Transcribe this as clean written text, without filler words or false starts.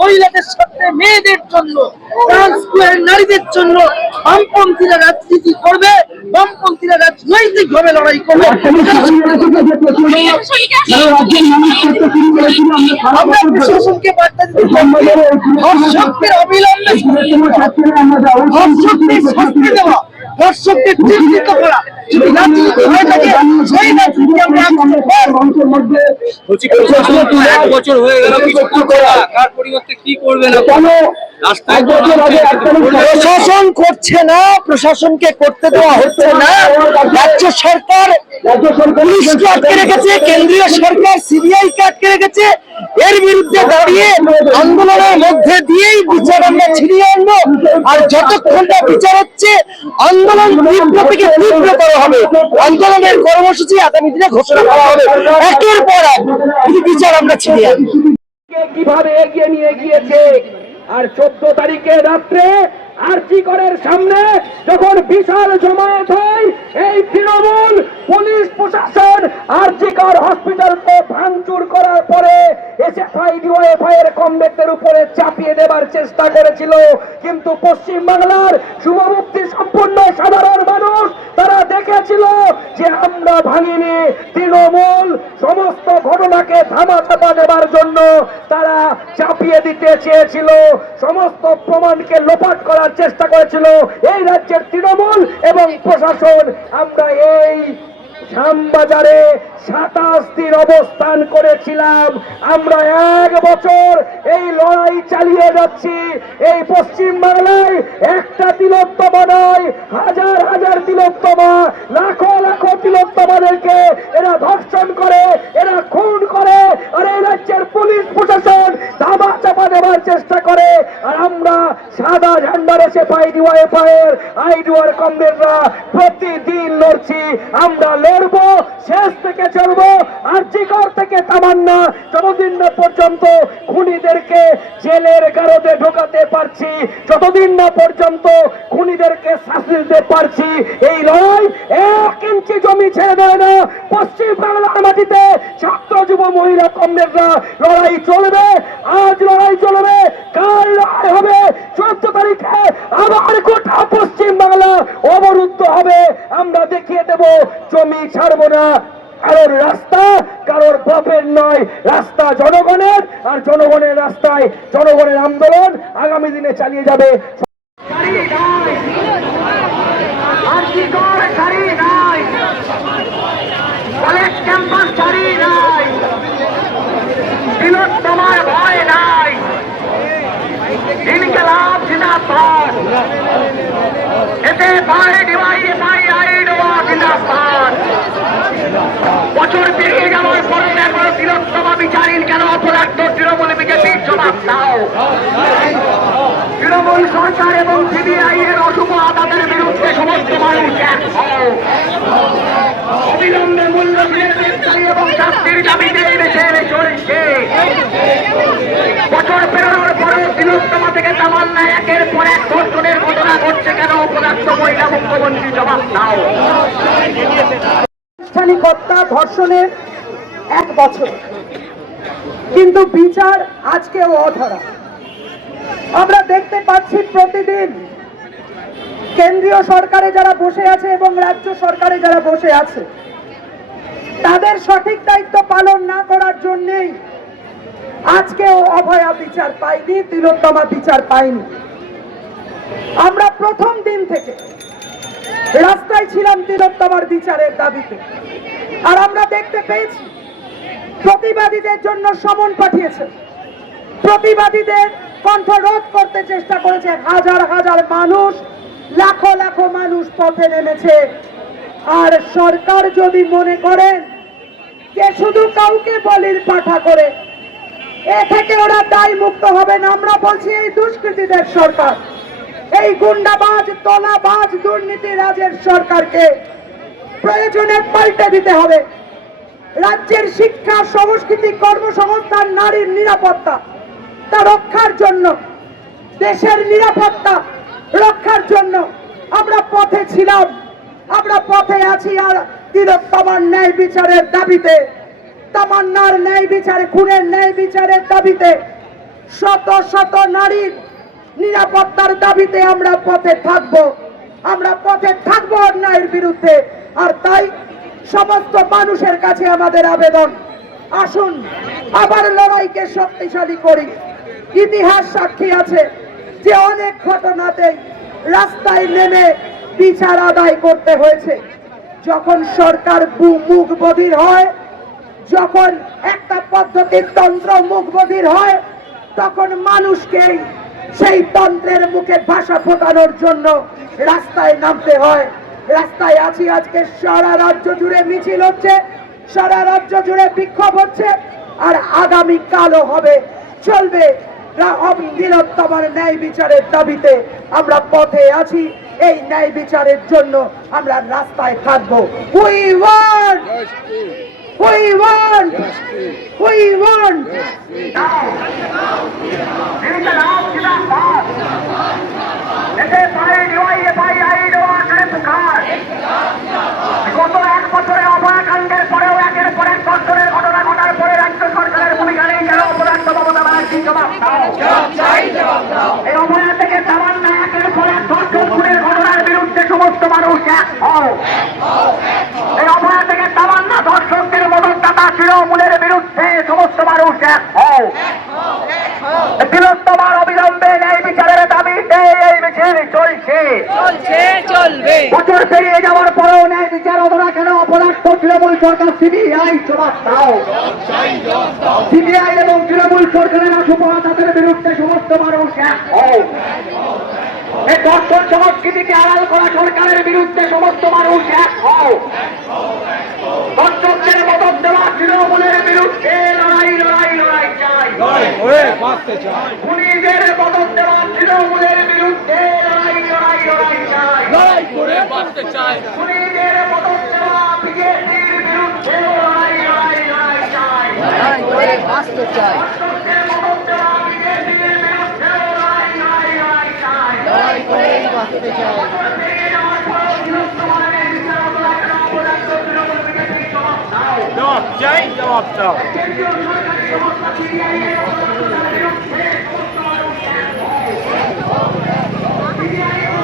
মহিলাদের সাথে মেয়েদের জন্য নারীদের জন্য বামপন্থীরা রাজনীতি করবে, বামপন্থীরা রাজনৈতিক ভাবে লড়াই করবে। আমরা প্রশাসনকে বার্তা দিতে ধর্ষকদের অবিলম্বে ধর্ষকদের শাস্তি দেওয়া, ধর্ষকদের চিহ্নিত করা। যদি রাজনীতি হয়ে থাকে সেই রাজনীতি আমরা এক বছর হয়ে গেল কিছু করা, তার পরিবর্তে কি করবেন? প্রশাসন করছে না, প্রশাসনকে করতে দেওয়া হচ্ছে না। রাজ্য সরকার পুলিশকে আটকে রেখেছে, কেন্দ্রীয় সরকার সিবিআইকে আটকে রেখেছে। এর বিরুদ্ধে দাঁড়িয়ে আন্দোলনের মধ্যে দিয়েই বিচার আমরা ছিনিয়ে আনবো। আর যতক্ষণ না বিচার হচ্ছে আন্দোলন তীব্র থেকে তীব্র করা হবে। আন্দোলনের কর্মসূচি আগামী দিনে ঘোষণা করা হবে। একের পর এক বিচার আমরা ছিনিয়ে আনবো। কিভাবে এগিয়ে নিয়ে গিয়েছে। আর 14 তারিখে রাত্রে আরজিকরের সামনে যখন বিশাল জমায়েত হয়, এই তৃণমূল পুলিশ প্রশাসন আরজিকর হসপিটালকে ভাঙচুর করার পরে এসএফআই-ডিওএফআই এর কমরেডদের উপরে চাপিয়ে দেবার চেষ্টা করেছিল। কিন্তু পশ্চিম বাংলার শুভমুক্তি সম্পূর্ণ সাধারণ মানুষ তারা দেখেছিল যে আমরা ভাঙিনি। তৃণমূল সমস্ত ঘটনাকে ধামাচাপা দেবার জন্য তারা চাপিয়ে দিতে চেয়েছিল, সমস্ত প্রমাণকে লোপাট করার চেষ্টা করেছিল এই রাজ্যের তৃণমূল এবং প্রশাসন। আমরা এই শ্যামবাজারে 27 দিন অবস্থান করেছিলাম। আমরা 1 বছর এই লড়াই চালিয়ে যাচ্ছি। এই পশ্চিম বাংলায় একটা তিলোত্তমা নয়, হাজার হাজার তিলোত্তমা, লাখো লাখো তিলোত্তমাদেরকে এরা ধর্ষণ করে, এরা খুন করে। আর এই রাজ্যের পুলিশ প্রশাসন ধামা চাপা দেওয়ার চেষ্টা করে। আর আমরা সাদা ঝান্ডার এসএফআই-ডিওএফআই এর আইডিওর কমরেডরা প্রতিদিন লড়ছি। আমরা লড়বো, শেষ থেকে চলবো। আরজিকর থেকে তামান্না, যতদিন না পর্যন্ত খুনিদেরকে জেলের গারদে ঢোকাতে পারছি, যতদিন না পর্যন্ত খুনিদেরকে শাস্তি দিতে পারছি, এই লড়াই 1 ইঞ্চি জমি ছেড়ে দেয় না। পশ্চিম বাংলার মাটিতে ছাত্র যুব মহিলা কমরেডরা লড়াই চলবে। আজ লড়াই চলবে, কাল লড়াই হবে। 14 তারিখে আবার গোটা পশ্চিম বাংলা অবরুদ্ধ হবে। আমরা দেখিয়ে দেব জমি ছাড়বো না। কারোর রাস্তা কারোর বাপের নয়, রাস্তা জনগণের। আর জনগণের রাস্তায় জনগণের আন্দোলন আগামী দিনে চালিয়ে যাবে। তোমার ভয় নাই, ইনকলাব জিন্দাবাদ, এতে জিন্দাবাদ। বছর পেরিয়ে যাওয়ার পরে এখনো তিলোত্তমা বিচারহীন কেন? অপরাধ তৃণমূল বিজেপির জবাব দাও। তৃণমূল সরকার এবং সিবিআই এর অশুভ আদালতের বিরুদ্ধে সমস্ত মানুষ এক হও। অবিলম্বে মূল্য গ্রেফতারি এবং শাস্তির দাবিতে দেশে চলছে। বছর পেরোনোর পরেও তিলোত্তমা থেকে তামান্না একের পর এক ধর্ষণের ঘটনা ঘটছে কেন? অপরাধ মহিলা মুখ্যমন্ত্রী জবাব দাও। আনুষ্ঠানিকতা ধর্ষণের 1 বছর, কিন্তু বিচার আজকেও অধরা। আমরা দেখতে পাচ্ছি প্রতিদিন কেন্দ্রীয় সরকারে যারা বসে আছে এবং রাজ্য সরকারে যারা বসে আছে তাদের সঠিক দায়িত্ব পালন না করার জন্যই আজকেও অভয়া বিচার পায়নি, তিলোত্তমা বিচার পায়নি। আমরা প্রথম দিন থেকে রাস্তায় ছিলাম তিলোত্তমার বিচারের দাবিতে। আর আমরা দেখতে পেয়েছি প্রতিবাদীদের জন্য সমন পাঠিয়েছে, প্রতিবাদীদের কণ্ঠরোধ করতে চেষ্টা করেছে। হাজার হাজার মানুষ, লাখো লাখো মানুষ পথে নেমেছে। আর সরকার যদি মনে করেন যে শুধু কাউকে বলির পাঠা করে এ থেকে ওরা দায় মুক্ত হবে না, আমরা বলছি এই দুষ্কৃতীদের সরকার, এই গুন্ডাবাজ তোলাবাজ দুর্নীতিরাজের সরকারকে প্রয়োজনে পাল্টে দিতে হবে। রাজ্যের শিক্ষা, সংস্কৃতি, কর্মসংস্থান, নারীর নিরাপত্তা তা রক্ষার জন্য দেশের নিরাপত্তা রক্ষার জন্য আমরা পথে ছিলাম, আমরা পথে আছি। আর তিলোত্তমার ন্যায় বিচারের দাবিতে, তামান্নার ন্যায় বিচারে, খুনের ন্যায় বিচারের দাবিতে, শত শত নারীর নিরাপত্তার দাবিতে আমরা পথে থাকব। আমরা পথে থাকবো অন্যায়ের বিরুদ্ধে। আর তাই সমস্ত মানুষের কাছে আমাদের আবেদন, আসুন আবার লড়াইকে শক্তিশালী করি। ইতিহাস সাক্ষী আছে যে অনেক ঘটনাতেই রাস্তায় নেমে বিচার আদায় করতে হয়েছে। যখন সরকার মুখ বধির হয়, যখন একটা পদ্ধতির তন্ত্র মুখ বধির হয়, তখন মানুষকে সেই তন্ত্রের মুখে ভাষা ফোটানোর জন্য রাস্তায় নামতে হয়। রাস্তায় আছি আজকে, সারা রাজ্য জুড়ে মিছিল হচ্ছে, সারা রাজ্য জুড়ে বিক্ষোভ হচ্ছে। আর আগামী কালও হবে, চলবে। তিলোত্তমার ন্যায় বিচারের দাবিতে আমরা পথে আছি। এই ন্যায় বিচারের জন্য আমরা রাস্তায় থাকবো। We want, we want, we want. গত এক বছরে অভয়াকাণ্ডের পরেও একের পর এক ধর্ষণের ঘটনা ঘটার পরে রাজ্য সরকারের ভূমিকা নেই কেন? অপরাধ মমতা ব্যানার্জি জবাব দাও। এই অভয়া থেকে তামান্না একের পর এক ধর্ষণ খুনের ঘটনার বিরুদ্ধে সমস্ত মানুষ এক হও। এই অভয়া থেকে তামান্না ধর্ষকদের মদতদাতা তৃণমূলের বিরুদ্ধে সমস্ত মানুষ এক হও। তিলোত্তমার অবিলম্বে ন্যায় বিচারের দাবিতে এই মিছিল চলছে, চলবে। বছর পেরিয়ে যাওয়ার পরেও ন্যায় বিচার হতো না কেন? অপরাধ তৃণমূল সরকার, সিবিআই জবাব দাও। সিবিআই এবং তৃণমূল সরকারের অসুপরাধের বিরুদ্ধে সমস্ত মানুষ এক হও। এই দর্শন সংস্কৃতিকে আড়াল করা সরকারের বিরুদ্ধে সমস্ত মানুষ এক হও। দর্শকদের মদত দেওয়া তৃণমূলের বিরুদ্ধে লড়াই লড়াই লড়াই চাই। খুনিদের মদত দেওয়া তৃণমূলের বিরুদ্ধে লড়াই লড়াই লড়াই চাই। খুনিদের মদত দেওয়া বিজেপির বিরুদ্ধে লড়াই লড়াই লড়াই চাই। দর্শকদের মদত দেওয়া বিজেপির বিরুদ্ধে লড়াই লড়াই লড়াই চাই। বছর পেরিয়ে যাওয়ার পরেও তিলোত্তমার বিচার হতো না কেন? অপরাধ তৃণমূল বিজেপির জবাব দাও। কেন্দ্রীয় সরকারি সংস্থা সিবিআই এর অপরাধের বিরুদ্ধে সমস্ত মানুষ এক হও। সিবিআই এবং